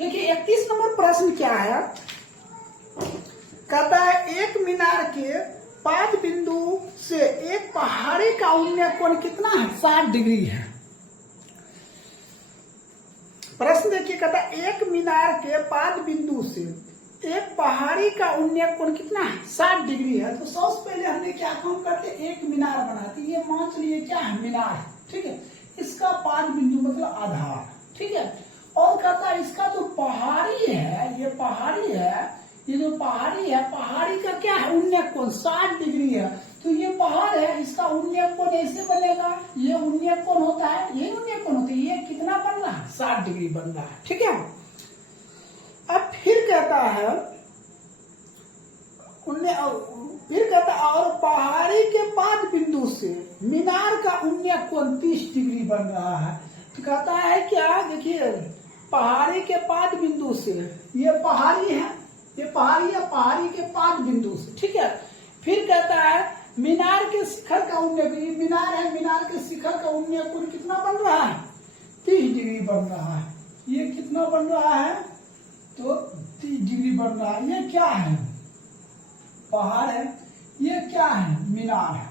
देखिए 31 नंबर प्रश्न क्या है, कहता है एक मीनार के 5 बिंदु से एक पहाड़ी का उन्नय कोण कितना है, 60 डिग्री है। प्रश्न देखिए, कहता है एक मीनार के 5 बिंदु से एक पहाड़ी का उन्नय कोण कितना है, 60 डिग्री है। तो सबसे पहले हमने क्या काम करते, एक मीनार बनाते, ये मान चलिए क्या है, मीनार है, ठीक है। इसका 5 बिंदु मतलब आधार, ठीक है। और कहता है इसका जो पहाड़ी है, ये पहाड़ी है, ये जो पहाड़ी है, पहाड़ी का क्या है, उन्नय कोण 60 डिग्री है। तो ये पहाड़ है, इसका उन्नय कोण ऐसे बनेगा, ये उन्नय कोण होता है, ये उन्नय कोण होता है, ये कितना बन रहा है, 60 डिग्री बन रहा है, ठीक है। अब फिर कहता है और पहाड़ी के 5 बिंदु से मीनार का उन्नय कोण 30 डिग्री बन रहा है। तो कहता है क्या, देखिए पहाड़ी के 5 बिंदु से, ये पहाड़ी है, ये पहाड़ी है, पहाड़ी के 5 बिंदु से, ठीक है। फिर कहता है मीनार के शिखर का उन्नय, मीनार है, मीनार के शिखर का उन्नय कोण कितना बन रहा है, 30 डिग्री बन रहा है। ये कितना बन रहा है, तो 30 डिग्री बन रहा है। ये क्या है, पहाड़ है, ये क्या है, मीनार है।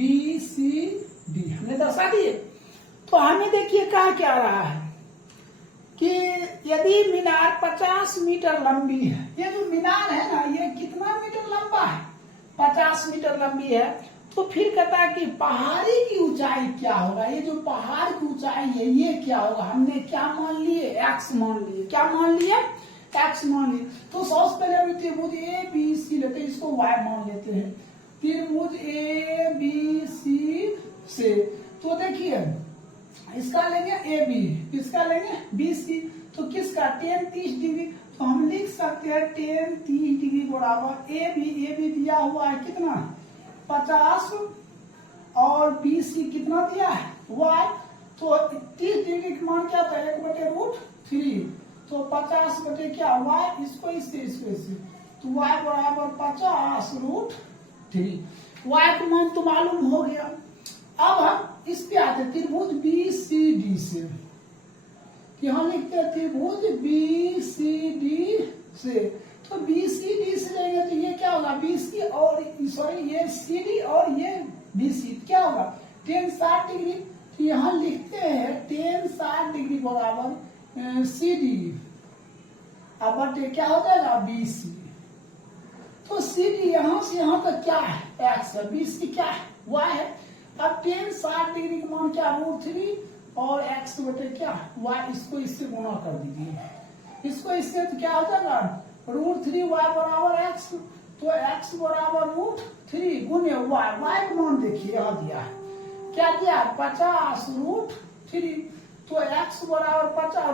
ABCD हमने दर्शा दिए। तो हमें देखिए कहा क्या रहा है कि यदि मीनार 50 मीटर लंबी है, ये जो मीनार है ना, ये कितना मीटर लंबा है, 50 मीटर लंबी है। तो फिर कहता है कि पहाड़ी की ऊंचाई क्या होगा, ये जो पहाड़ की ऊंचाई है ये क्या होगा। हमने क्या मान लिए, x मान लिए, क्या मान लिए, x मान लिए। तो सबसे पहले हम त्रिभुज ABC लेते हैं, इसको y मान लेते हैं, त्रिभुज ABC से। तो देखिए इसका लेंगे AB, इसका लेंगे BC, तो किसका, tan 30 डिग्री। तो हम लिख सकते हैं tan 30 डिग्री बराबर AB दिया हुआ है कितना, 50, और BC कितना दिया है, y। तो 30 डिग्री का मान क्या था, 1/√3। तो 50 बटे क्या, y, इसको इससे, तो y बराबर 50√3। y का मान तो मालूम हो गया। अब हम इस पे आते हैं त्रिभुज BCD से, यहाँ लिखते हैं त्रिभुज BCD से। तो BCD से लेंगे तो ये क्या होगा, BC और ये CD और ये BC क्या होगा, tan 60 डिग्री। तो यहाँ लिखते हैं tan 60 डिग्री बराबर CD, अब बटे क्या हो जाएगा, BC। तो CD यहाँ से यहाँ तक क्या है, x है, BC क्या है, y है। अब tan 60 डिग्री का मान क्या, √3 और x बटे क्या, y, इसको इससे गुणा कर दीजिए, इसको इससे तो क्या हो जाएगा, √3 y बराबर x। तो x बराबर √3 गुने y, y का मान देखिए यहाँ दिया है, क्या दिया है, 50√3। तो x बराबर 50,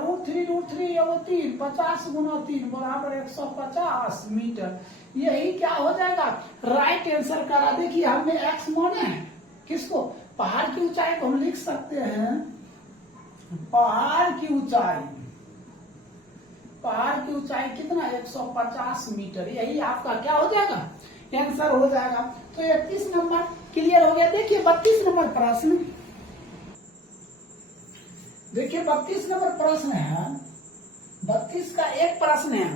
√3 50 गुना 3 बराबर 150 मीटर। यही क्या हो जाएगा, राइट आंसर करा। देखिए हमने x माने हैं किसको, पहाड़ की ऊंचाई को हम लिख सकते हैं, पहाड़ की ऊंचाई कितना, 150 मीटर। यही आपका क्या हो जाएगा, आंसर हो जाएगा। तो 31 नंबर क्लियर हो गया। देखिए 32 नंबर प्रश्न, देखिए 32 नंबर प्रश्न है, 32 का एक प्रश्न है,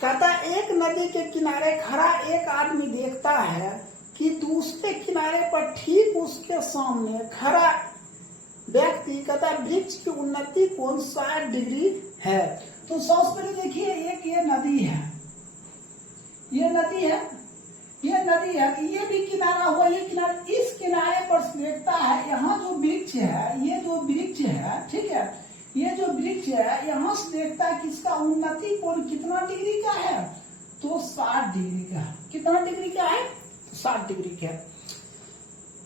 कहता एक नदी के किनारे खड़ा एक आदमी देखता है कि दूसरे किनारे पर ठीक उसके सामने खड़ा व्यक्ति, कहता वृक्ष की उन्नति कोण 60 डिग्री है। तो सबसे पहले देखिए एक ये नदी है, ये नदी है, ये भी किनारा हुआ, ये किनारा, इस किनारे पर देखता है, यहाँ जो वृक्ष है, ये जो वृक्ष है, ठीक है, ये जो वृक्ष है यहाँ से देखता है कि इसका उन्नति कोण कितना डिग्री का है, तो 60 डिग्री का है। कितना डिग्री का है, 60 डिग्री का है।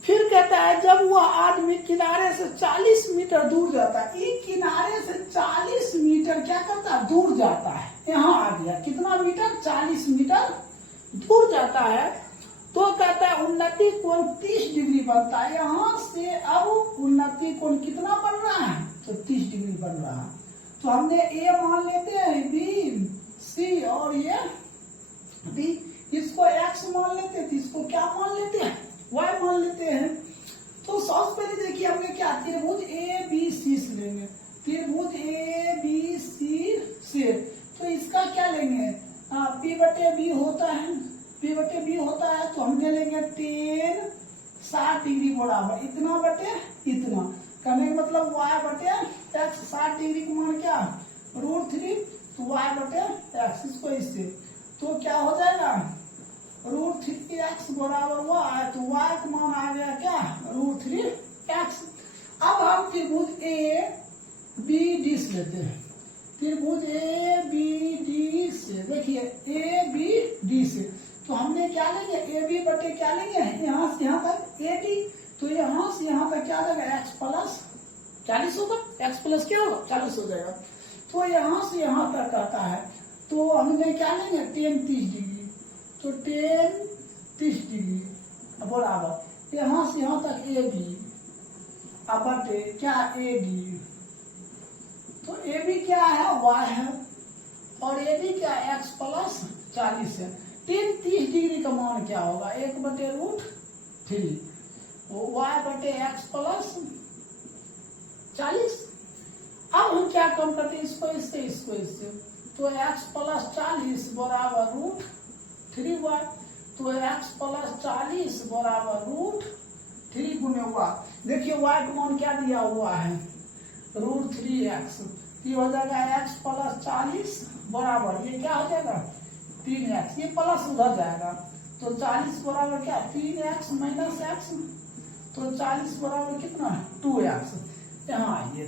फिर कहता है जब वह आदमी किनारे से 40 मीटर दूर जाता है, ये किनारे से 40 मीटर क्या करता है, दूर जाता है, यहाँ आ गया, कितना मीटर, 40 मीटर दूर जाता है। तो कहता है उन्नति कोण 30 डिग्री बनता है। यहाँ से अब उन्नति कोण कितना बन रहा है, तो 30 डिग्री बन रहा है। तो हमने A मान लेते हैं, B, C और ये D, इसको x मान लेते हैं, तो इसको क्या मान लेते हैं, y मान लेते हैं। तो सबसे पहले देखिए हमने क्या, त्रिभुज ABC से लेंगे, त्रिभुज ABC कहने का मतलब y बटे x 60 डिग्री का मान क्या √3 तो y बटे x इसको इससे तो क्या हो जाएगा √3x बराबर y तो y का मान आ गया क्या √3x। अब हम त्रिभुज ए बी डी से लेते हैं। त्रिभुज ए बी डी से देखिए ए बी डी से तो हमने क्या लेंगे ए बी बटे क्या लेंगे यहाँ से यहाँ तक ए डी तो यहाँ से यहाँ तक क्या जाएगा x प्लस 40 होगा x प्लस क्या होगा 40 हो जाएगा। तो यहाँ से यहाँ तक कहता है तो हमने क्या लेंगे 10 30 डिग्री तो 10 30 डिग्री बराबर यहाँ से यहाँ तक ए बी अब बटे क्या ए डी तो ए बी क्या है y है और ए डी क्या x प्लस 40 है। 10 30 डिग्री का मान क्या होगा 1/√3 y बटे x प्लस 40। अब हम क्या कम करते हैं इसको इससे तो x प्लस 40 बराबर √3y तो x प्लस 40 बराबर √3 गुने y देखिए y का मान क्या दिया हुआ है √3x ये हो जाएगा x प्लस 40 बराबर ये क्या हो जाएगा 3x ये प्लस उधर जाएगा तो 40 बराबर क्या 3x माइनस x तो 40 बराबर कितना 2x यहाँ आइए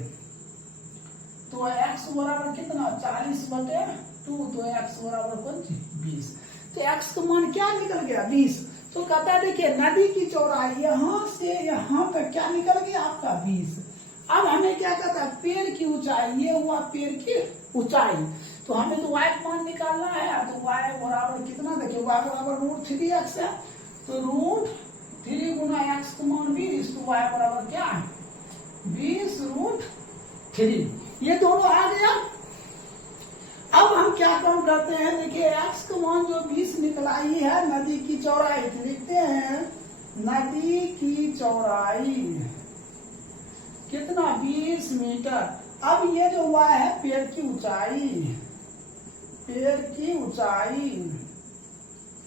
तो x बराबर कितना 40 बटे 2 तो x बराबर कौन सी 20 तो x का मान क्या निकल गया 20। तो कहता है देखिए नदी की चौड़ाई यहाँ से यहाँ तक क्या निकल गया आपका 20। अब हमें क्या कहता है पेड़ की ऊंचाई ये हुआ पेड़ की ऊंचाई तो हमें तो y का मान निकालना है तो y बराबर कितना देखिए y बराबर √3x है तो √3 गुना x का मान 20 तो y बराबर क्या है 20√3 ये दोनों आ गया। अब हम क्या काम करते हैं देखिए x का मान जो 20 निकलाई है नदी की चौड़ाई लिखते हैं नदी की चौड़ाई कितना 20 मीटर। अब ये जो हुआ है पेड़ की ऊंचाई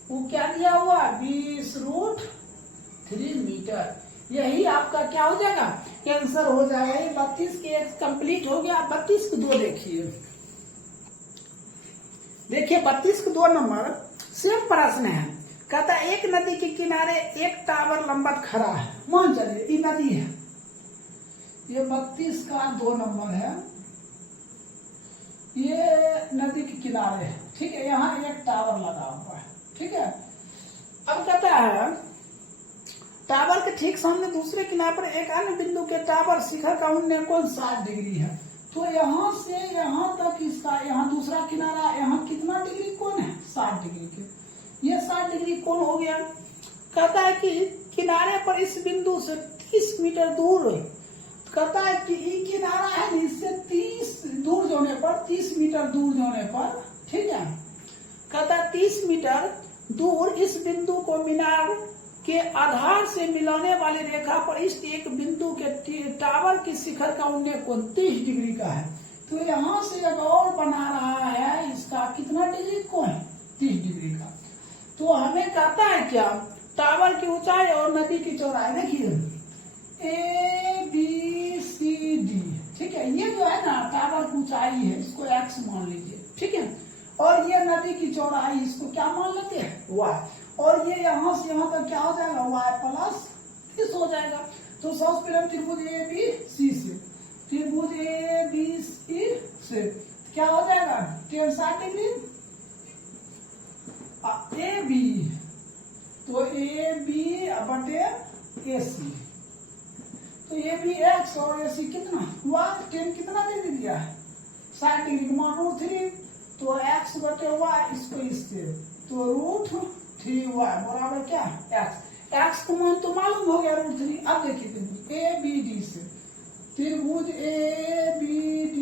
वो क्या दिया हुआ 20√3 मीटर यही आपका क्या हो जाएगा आंसर हो जाएगा। ये 32 के एक कंप्लीट हो गया। 32 को 2 देखिए 32 को 2 नंबर सेम प्रश्न है। कहता है एक नदी के किनारे एक टावर लंबत खड़ा है मान चलिए ये नदी है ये 32 का 2 नंबर है ये नदी के किनारे है ठीक है यहाँ एक टावर लगा हुआ है ठीक है। अब कहता है टावर के ठीक सामने दूसरे किनारे पर एक अन्य बिंदु के टावर शिखर का उन्नयन कोण 60 डिग्री है तो यहाँ से यहाँ तक इसका यहाँ दूसरा किनारा यहाँ कितना डिग्री कोण है 60 डिग्री के ये 60 डिग्री कोण हो गया। कहता है कि किनारे पर इस बिंदु से 30 मीटर दूर कहता है कि ये किनारा है इससे 30 दूर जाने पर 30 मीटर दूर जाने पर ठीक है। कहता है 30 मीटर दूर इस बिंदु को मीनार के आधार से मिलाने वाली रेखा पर इस एक बिंदु के टावर की शिखर का उन्नयन कोण 30 डिग्री का है तो यहाँ से एक और बना रहा है इसका कितना डिग्री कोण 30 डिग्री का। तो हमें कहता है क्या टावर की ऊंचाई और नदी की चौड़ाई देखिए ABCD ठीक है ये जो है ना टावर की ऊंचाई है इसको x मान लीजिए ठीक है और ये नदी की चौड़ाई इसको क्या मान लेते हैं y और ये यहाँ से यहाँ तक क्या हो जाएगा y प्लस 30 हो जाएगा। तो सबसे पहले त्रिभुज ABC से क्या हो जाएगा 60 डिग्री AB तो AB बटे AC तो AB x और AC कितना y 10 कितना डिग्री दिया है 60 डिग्री मान √3 तो x बटे y इसको इससे तो √3y बराबर क्या x का मान तो मालूम हो गया √3। अब देखिए त्रिभुज ABD से त्रिभुज ABD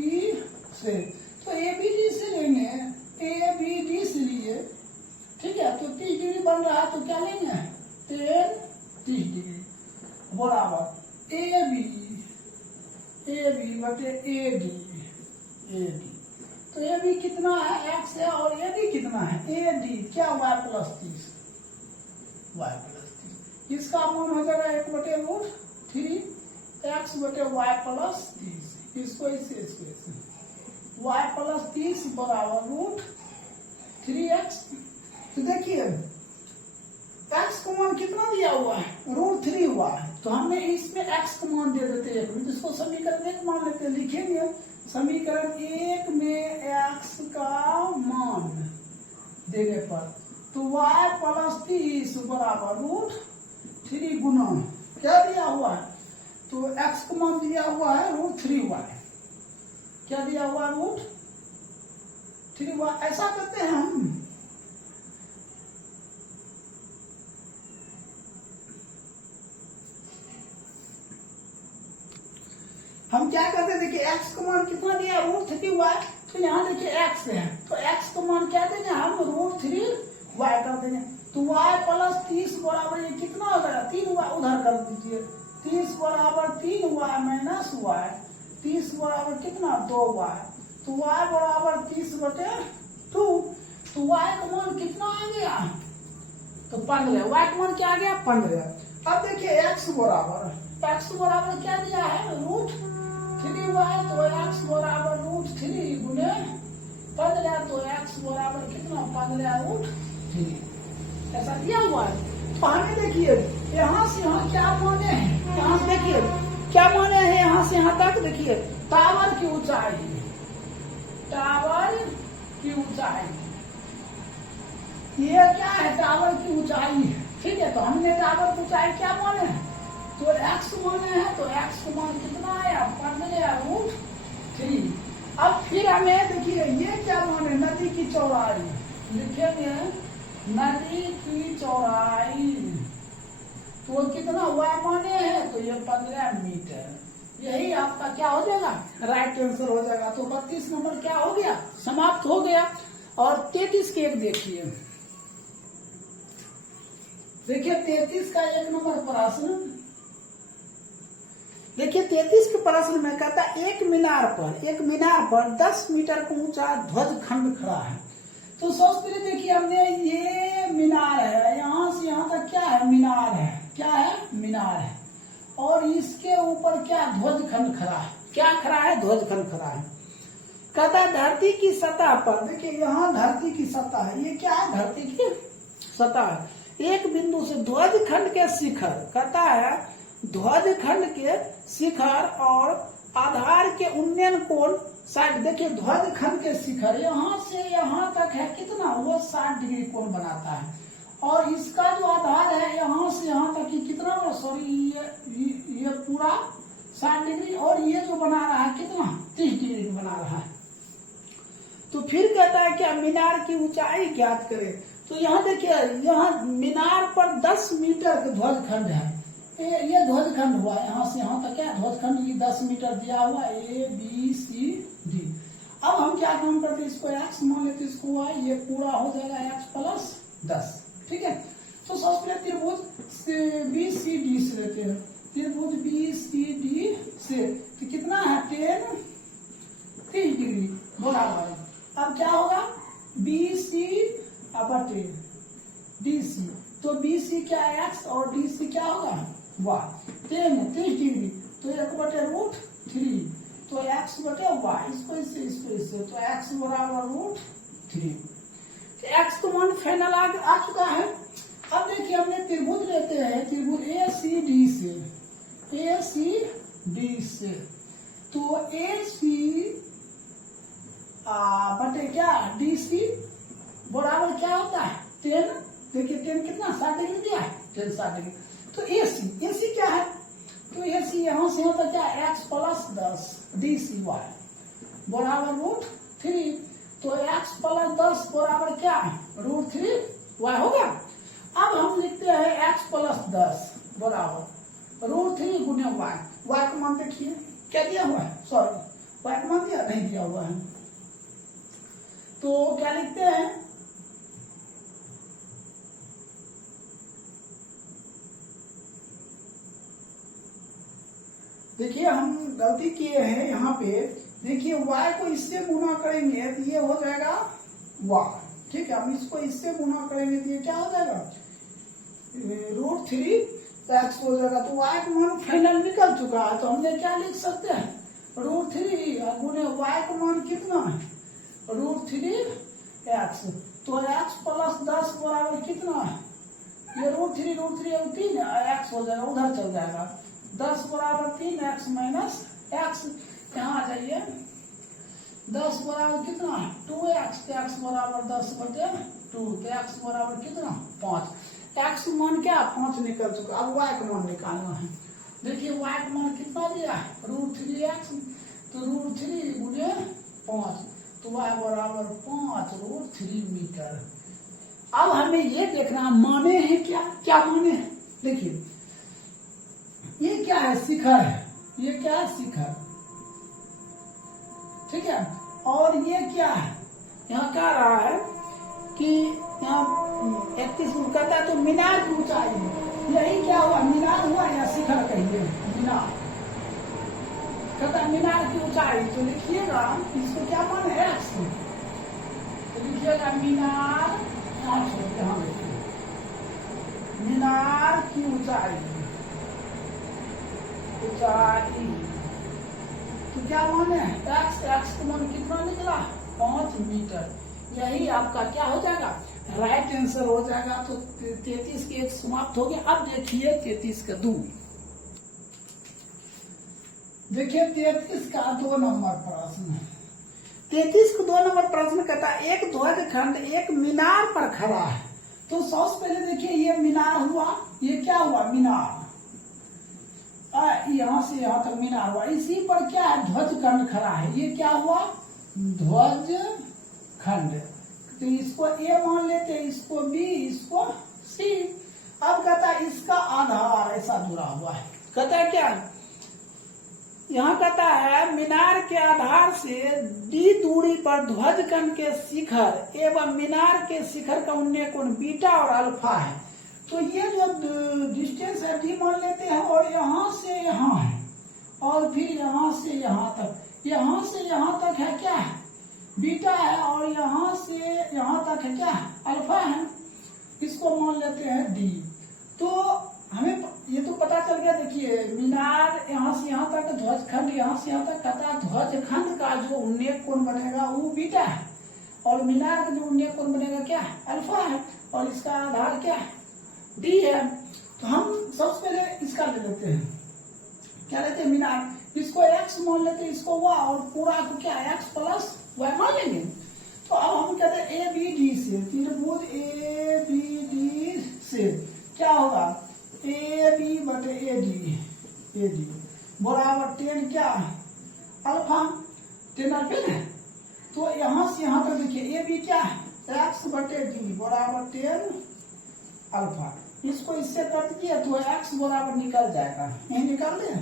से तो ABD से लेंगे ABD से लिए ठीक है तो 30 डिग्री बन रहा है तो क्या लेंगे 30 डिग्री बराबर AB बटे AD तो AB कितना है x है और AD कितना है AD क्या y प्लस 30 इसका मान हो जाएगा 1/√3 एक्स बटे वाई प्लस 30, इसको इससे वाई प्लस 30 बराबर रूट 3x। तो देखिए x का मान कितना दिया हुआ है, रूट 3 हुआ है, तो हमने इसमें x का मान दे देते हैं, तो इसको समीकरण 1 मान लेते हैं, लिखेंगे समीकरण 1 में x का मान देने पर तो y प्लस 30 बराबर रूट 3 गुना क्या दिया हुआ है, तो x का मान दिया हुआ है रूट 3y, क्या दिया हुआ रूट 3y। ऐसा करते हैं हम क्या करते हैं, देखिए x का मान कितना दिया रूट 3y, तो यहाँ देखिए x है, तो x का मान क्या देंगे हम रूट 3y कर देंगे, तो y प्लस 30 बराबर ये कितना हो जाएगा 3y, उधर कर दीजिए 30 बराबर 3y माइनस y, 30 बराबर कितना 2y, तो y बराबर 30 बटे 2, तो y का मान कितना आ गया, तो 15, y का मान क्या आ गया 15। अब देखिए x बराबर क्या दिया है रूट 3y, तो x बराबर रूट 3 गुने 15, तो x बराबर कितना 15 रूट 3, ऐसा दिया हुआ है। तो हमें देखिए यहाँ से यहाँ क्या माने हैं, यहाँ से देखिए क्या माने हैं, यहाँ से यहाँ तक देखिए टावर की ऊंचाई, ये क्या है टावर की ऊंचाई है, ठीक है, तो हमने टावर की ऊंचाई क्या माने हैं, तो x माने हैं, तो x का मान कितना आया 15 रूट 3। अब फिर हमें देखिए ये क्या माने नदी की चौड़ाई, लिखेंगे नदी की चौड़ाई, तो कितना हुआ माने हैं, तो ये 15 मीटर, यही आपका क्या हो जाएगा राइट आंसर हो जाएगा। तो 32 नंबर क्या हो गया समाप्त हो गया। और 33 के एक देखिए 33 का 1 नंबर प्रश्न, देखिए 33 के प्रश्न में कहता है एक मीनार पर 10 मीटर का ऊंचा ध्वज खंड खड़ा है। तो सबसे देखिए हमने ये मीनार है, यहाँ से यहाँ तक क्या है मीनार है, क्या है मीनार है, और इसके ऊपर क्या ध्वज खंड खड़ा है, क्या खड़ा है ध्वज खंड खड़ा है। कहता है धरती की सतह पर, देखिए यहाँ धरती की सतह है, ये क्या है धरती की सतह है, एक बिंदु से ध्वज खंड के शिखर, कहता है ध्वज खंड के शिखर और आधार के उन्नयन कोण 60, देखिए ध्वज खंड के शिखर यहाँ से यहाँ तक है कितना, वो 60 डिग्री कोण बनाता है, और इसका जो आधार है यहाँ से यहाँ तक ये कितना, सॉरी ये पूरा 60 डिग्री, और ये जो बना रहा है कितना 30 डिग्री बना रहा है। तो फिर कहता है क्या मीनार की ऊंचाई ज्ञात करें। तो यहाँ देखिए यहाँ मीनार पर 10 मीटर का ध्वज खंड है, ये ध्वज खंड हुआ, यहाँ से यहाँ तक क्या ध्वज खंड, ये 10 मीटर दिया हुआ A B C D। अब हम क्या काम करते हैं, इसको x मान लेते, इसको y, ये पूरा हो जाएगा x प्लस 10, ठीक है। तो सबसे पहले त्रिभुज BCD से लेते हैं, त्रिभुज BCD से तो कितना है 30 डिग्री बराबर। अब क्या होगा BC बटे DC, तो BC क्या है x और DC क्या होगा y, 30 डिग्री, तो 1 बटे रूट 3, तो x बटे y, इसको इससे तो x बराबर रूट 3, तो x का मान फाइनल आ चुका है। अब देखिए हमने त्रिभुज लेते हैं, त्रिभुज ACD से तो AC बटे क्या DC बराबर क्या होता है 10, देखिए 10 कितना 60 डिग्री दिया है, 10 60 डिग्री, तो AC क्या है, तो AC यहाँ से होता क्या x प्लस 10 DCy बराबर रूट 3, तो x प्लस 10 बराबर क्या रूट 3y हो गया। अब हम लिखते हैं x प्लस 10 बराबर रूट 3 गुने y का मान देखिए क्या दिया हुआ है, सॉरी y का मान दिया नहीं दिया हुआ है, तो क्या लिखते हैं देखिए हम गलती किए हैं यहाँ पे, देखिए y को इससे गुना करेंगे तो ये हो जाएगा y, ठीक है, हम इसको इससे गुना करेंगे तो ये क्या हो जाएगा रूट 3 एक्स हो जाएगा, तो वाई का मान फाइनल निकल चुका है, तो हमने क्या लिख सकते हैं, √3 और गुने वाई का मान कितना है, √3x। तो x प्लस 10 बराबर कितना है, ये √3 3 x हो जाएगा, उधर चल जाएगा, 10 बराबर 3 x माइनस x, यहाँ आ जाइए, 10 बराबर कितना है 2x, x बराबर 10/2, तो x बराबर कितना 5, x मान क्या 5 निकल चुका, अब y का मान निकालना है। देखिए y का मान कितना दिया है, √3x, तो √3 गुने 5, तो y बराबर 5√3 मीटर। अब हमें ये देखना माने हैं क्या, क्या माने हैं, देखिए ये क्या है, शिखर है, ये क्या है शिखर, ठीक है, और ये क्या है, यहाँ कह रहा है कि यहाँ 31 कहता है तो मीनार की ऊंचाई, यही क्या हुआ, मीनार हुआ या शिखर कहिए, मीनार कहता है मीनार की ऊंचाई, तो लिखिएगा इसको क्या मान है x, तो लिखिएगा मीनार, यहाँ देखिए मीनार की ऊंचाई, ऊंचाई तो क्या मान है x, x का मान कितना निकला 5 मीटर, यही आपका क्या हो जाएगा, राइट आंसर हो जाएगा। तो 33 के 1 समाप्त हो गया। अब देखिए 33 का 2, देखिए 33 का 2 नंबर प्रश्न, 33 को 2 नंबर प्रश्न कहता है एक ध्वज खंड एक मीनार पर खड़ा है, तो सबसे पहले देखिए ये मीनार हुआ, ये क्या हुआ मीनार, यहाँ से यहाँ तक मीनार हुआ, इसी पर क्या है ध्वज खंड खड़ा है, ये क्या हुआ ध्वज खंड, तो इसको A मान लेते हैं, इसको B, इसको C। अब कहता है इसका आधार ऐसा जुड़ा हुआ है, कहता है क्या, यहाँ कहता है मीनार के आधार से D दूरी पर ध्वज खंड के शिखर एवं मीनार के शिखर का उन्नय कोण बीटा और अल्फा है, तो ये जो डिस्टेंस है D मान लेते हैं, और यहाँ से यहाँ है, और फिर यहाँ से यहाँ तक, यहाँ से यहाँ तक है क्या है बीटा है, और यहाँ से यहाँ तक है क्या अल्फा है, इसको मान लेते हैं D। तो हमें ये तो पता चल गया, देखिए मीनार यहाँ से यहाँ तक, ध्वज खंड यहाँ से यहाँ तक, कहता है ध्वज खंड का जो उन्नय कोण बनेगा वो बीटा है, और मीनार का जो उन्नय कोण बनेगा क्या अल्फा है, और इसका आधार क्या है D है। तो हम सबसे पहले इसका ले लेते हैं, क्या लेते हैं मीनार, इसको x मान लेते हैं, इसको y, और पूरा को क्या x प्लस y मान लेंगे। तो अब हम कहते हैं ABD से, त्रिभुज ABD से क्या होगा AB/AD, AD बराबर 10 क्या अल्फा, 10 अल्फा है, तो यहाँ से यहाँ तक देखिए AB क्या है x/D बराबर 10 अल्फा, इसको इससे कट किया तो x बराबर निकल जाएगा, यही निकाल दे,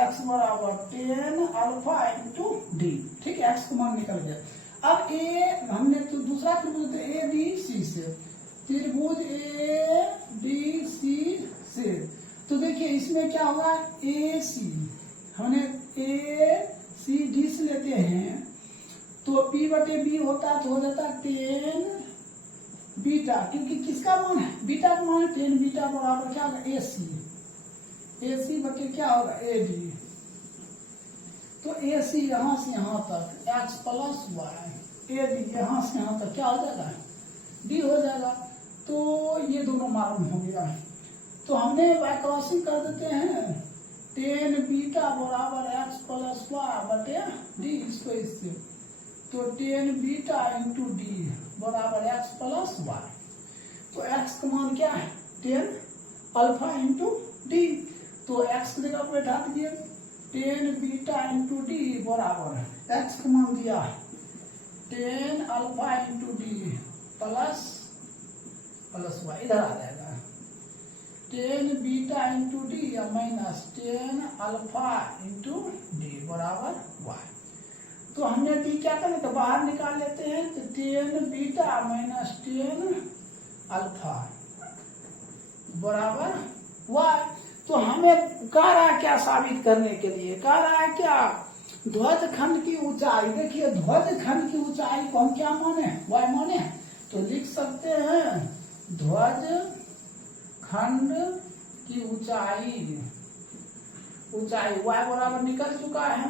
x बराबर 10 अल्फा इंटू D, ठीक है, x का मान निकल गया। अब A हमने तो दूसरा त्रिभुज ABC से, त्रिभुज ABC से, तो देखिए इसमें क्या होगा AC, हमने ACD से लेते हैं, तो P/B होता है, तो हो जाता है 10 बीटा, क्योंकि किसका मान है बीटा का मान है, 10 बीटा बराबर क्या होगा AC बटे क्या होगा AD, तो AC यहाँ से यहाँ तक x प्लस y, AD यहाँ से यहाँ तक क्या हो जाएगा D हो जाएगा। तो ये दोनों मालूम हो गया है, तो हमने y क्रॉसिंग कर देते हैं, 10 बीटा बराबर x प्लस y बटे D, इसको इससे, तो 10 बीटा इंटू D बराबर x प्लस y, तो x का मान क्या है 10 अल्फा इंटू D, तो x की जगह पर बैठा दीजिए, 10 बीटा इंटू D बराबर x का मान दिया है 10 alpha into D plus y, इधर आ जाएगा 10 बीटा इंटू D या माइनस 10 अल्फा इंटू D बराबर y। तो हमने D क्या करें, तो बाहर निकाल लेते हैं, तो 10 बीटा माइनस 10 अल्फा बराबर y। तो हमें कह रहा है क्या साबित करने के लिए, कह रहा है क्या ध्वज खंड की ऊंचाई, देखिए ध्वज खंड की ऊंचाई को हम क्या माने y माने, तो लिख सकते हैं ध्वज खंड की ऊंचाई y बराबर निकल चुका है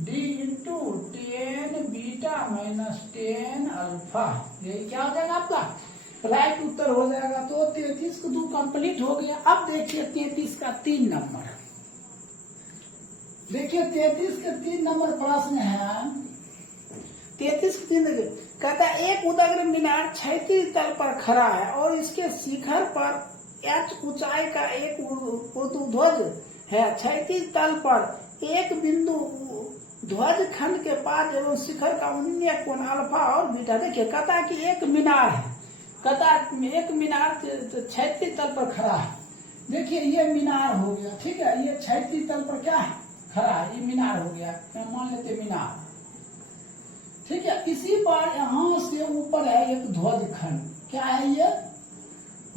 d into 10 beta minus 10 alpha. यही क्या हो जाएगा आपका राइट उत्तर हो जाएगा। तो 33 को 2 कंप्लीट हो गया। अब देखिए 33 का 3 नंबर। देखिए 33 के 3 नंबर प्रश्न है। 33 के 3 कहता है एक उदग्र मीनार क्षैतिज तल पर खड़ा है और इसके शिखर पर h ऊंचाई का एक ऊर्ध्वध्वज है। क्षैतिज तल पर एक बिंदु ध्वज खंड के पास एवं शिखर का उन्नय कोण अल्फा और बीटा। देखिए कहता है कि एक मीनार है, कहता है एक मीनार क्षैतिज तल पर खड़ा है। देखिए ये मीनार हो गया, ठीक है, ये क्षैतिज तल पर क्या है खड़ा है, ये मीनार हो गया, मान लेते मीनार, ठीक है। इसी पर यहां से ऊपर है एक ध्वज खंड, क्या है ये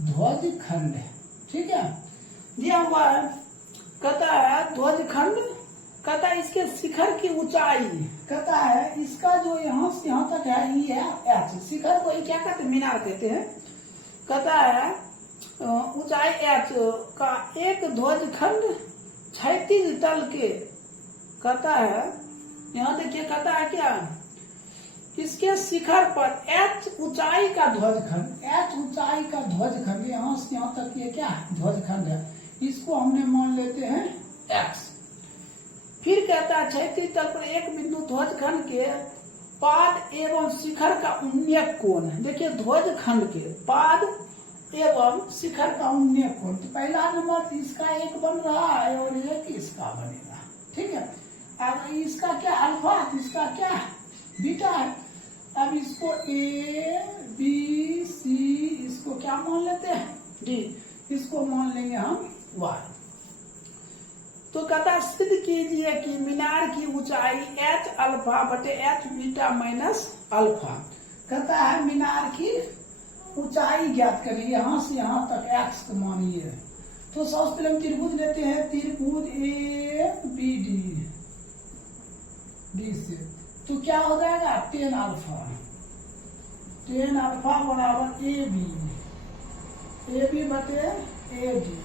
ध्वज खंड है, ठीक है, दिया हुआ है। कहता है ध्वज खंड, कहता है इसके शिखर की ऊंचाई, कहता है इसका जो यहाँ से यहाँ तक है ये है h, शिखर को क्या कहते हैं मीनार कहते हैं। कहता है ऊंचाई h का एक ध्वज खंड क्षैतिज तल के, कहता है यहाँ देखिए कहता है क्या इसके शिखर पर h ऊंचाई का ध्वज खंड, h ऊंचाई का ध्वज खंड यहाँ से यहाँ तक ये क्या ध्वज खंड है, इसको हमने मान लेते हैं x। फिर कहता है क्षैतिज तल पर एक बिंदु ध्वज खंड के पाद एवं शिखर का उन्नय कोण है। देखिए ध्वज खंड के पाद एवं शिखर का उन्नय कोण, तो पहला नंबर इसका एक बन रहा है और एक इसका बनेगा, ठीक है। अब इसका क्या अल्फा, इसका क्या बीटा है। अब इसको ए बी सी, इसको क्या मान लेते हैं डी, इसको मान लेंगे हम वाई। तो कहता सिद्ध कीजिए कि मीनार की ऊंचाई h अल्फा बटे h बीटा माइनस अल्फा। कहता है मीनार की ऊंचाई ज्ञात करिए, यहाँ से यहाँ तक x को मानिए। तो सबसे पहले हम त्रिभुज लेते हैं, त्रिभुज ए बी डी से, तो क्या हो जाएगा 10 अल्फा, 10 अल्फा बराबर ए बी बटे A D.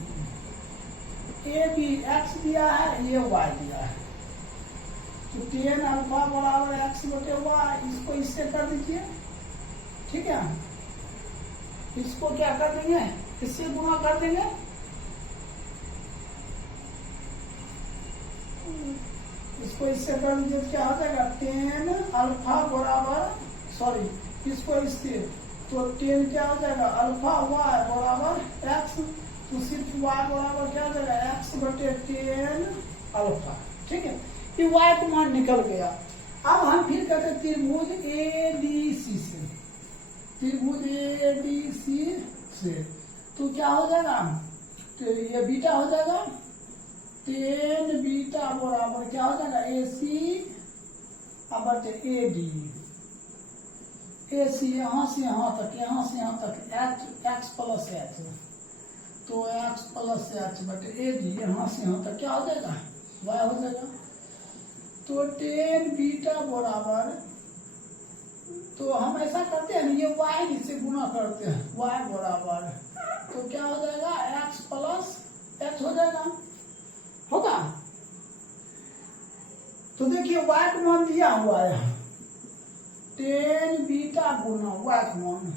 A B X दिया है, ये वाई दिया है, तो 10 अल्फा बराबर एक्स बटे वाई, इसको इससे कर दीजिए, ठीक है। इसको क्या कर देंगे, इससे गुणा कर देंगे, इसको इससे कर दीजिए तो क्या हो जाएगा 10 अल्फा बराबर, सॉरी इसको इससे, तो 10 क्या हो जाएगा अल्फा वाई बराबर एक्स, तो सिर्फ y बराबर क्या हो जाएगा x बटे 10 अल्फा, ठीक है। ये y का मान निकल गया। अब हम फिर कहते हैं त्रिभुज ए डी सी से, त्रिभुज ए डी सी से, तो क्या हो जाएगा, तो ये बीटा हो जाएगा 10 बीटा बराबर क्या हो जाएगा ए सी बटे ए डी, ए सी यहाँ से यहाँ तक, यहाँ से यहाँ तक x प्लस h, तो x प्लस h बटे ए डी, यहाँ से यहाँ तक क्या हो जाएगा y हो जाएगा। तो 10 बीटा बराबर, तो हम ऐसा करते हैं ये y इससे गुणा करते हैं, y बराबर, तो क्या हो जाएगा x प्लस h हो जाएगा, होगा। तो देखिए y का मान दिया हुआ है 10 बीटा गुना y का मान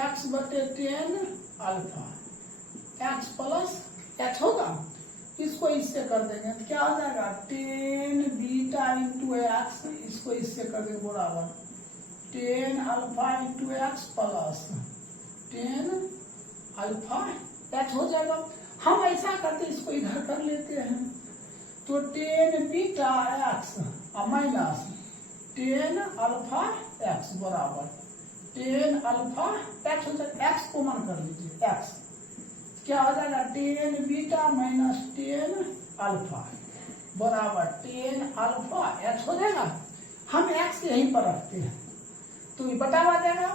x बटे 10 अल्फा, x प्लस h होगा, इसको इससे कर देंगे तो क्या हो जाएगा 10 बीटा इंटू एक्स, इसको इससे कर देंगे बराबर 10 alpha into x plus 10 alpha h हो जाएगा। हम ऐसा करते इसको इधर कर लेते हैं, तो 10 beta x minus 10 alpha x बराबर 10 अल्फा x हो जाएगा, x को मान कर लीजिए, x क्या हो जाएगा 10 बीटा माइनस 10 अल्फा बराबर 10 अल्फा h हो जाएगा। हम x यहीं पर रखते हैं, तो ये बटा आ जाएगा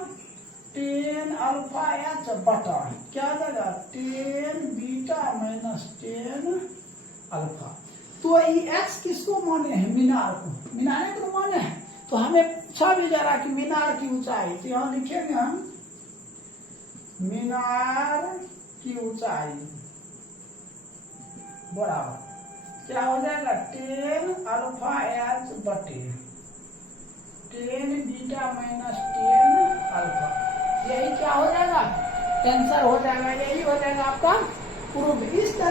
10 अल्फा h बटा क्या आ जाएगा 10 बीटा माइनस 10 अल्फा। तो ये x किसको माने हैं, मीनार को, मीनार को माने हैं। तो हमें पूछा भी जा रहा कि मीनार की ऊंचाई, तो यहाँ लिखेंगे हम मीनार की ऊंचाई, बराबर क्या हो जाएगा, 10 अल्फा एच बटे 10 बीटा माइनस 10 अल्फा। यही क्या हो जाएगा, आंसर हो जाएगा, यही हो जाएगा आपका प्रूफ। इस तरह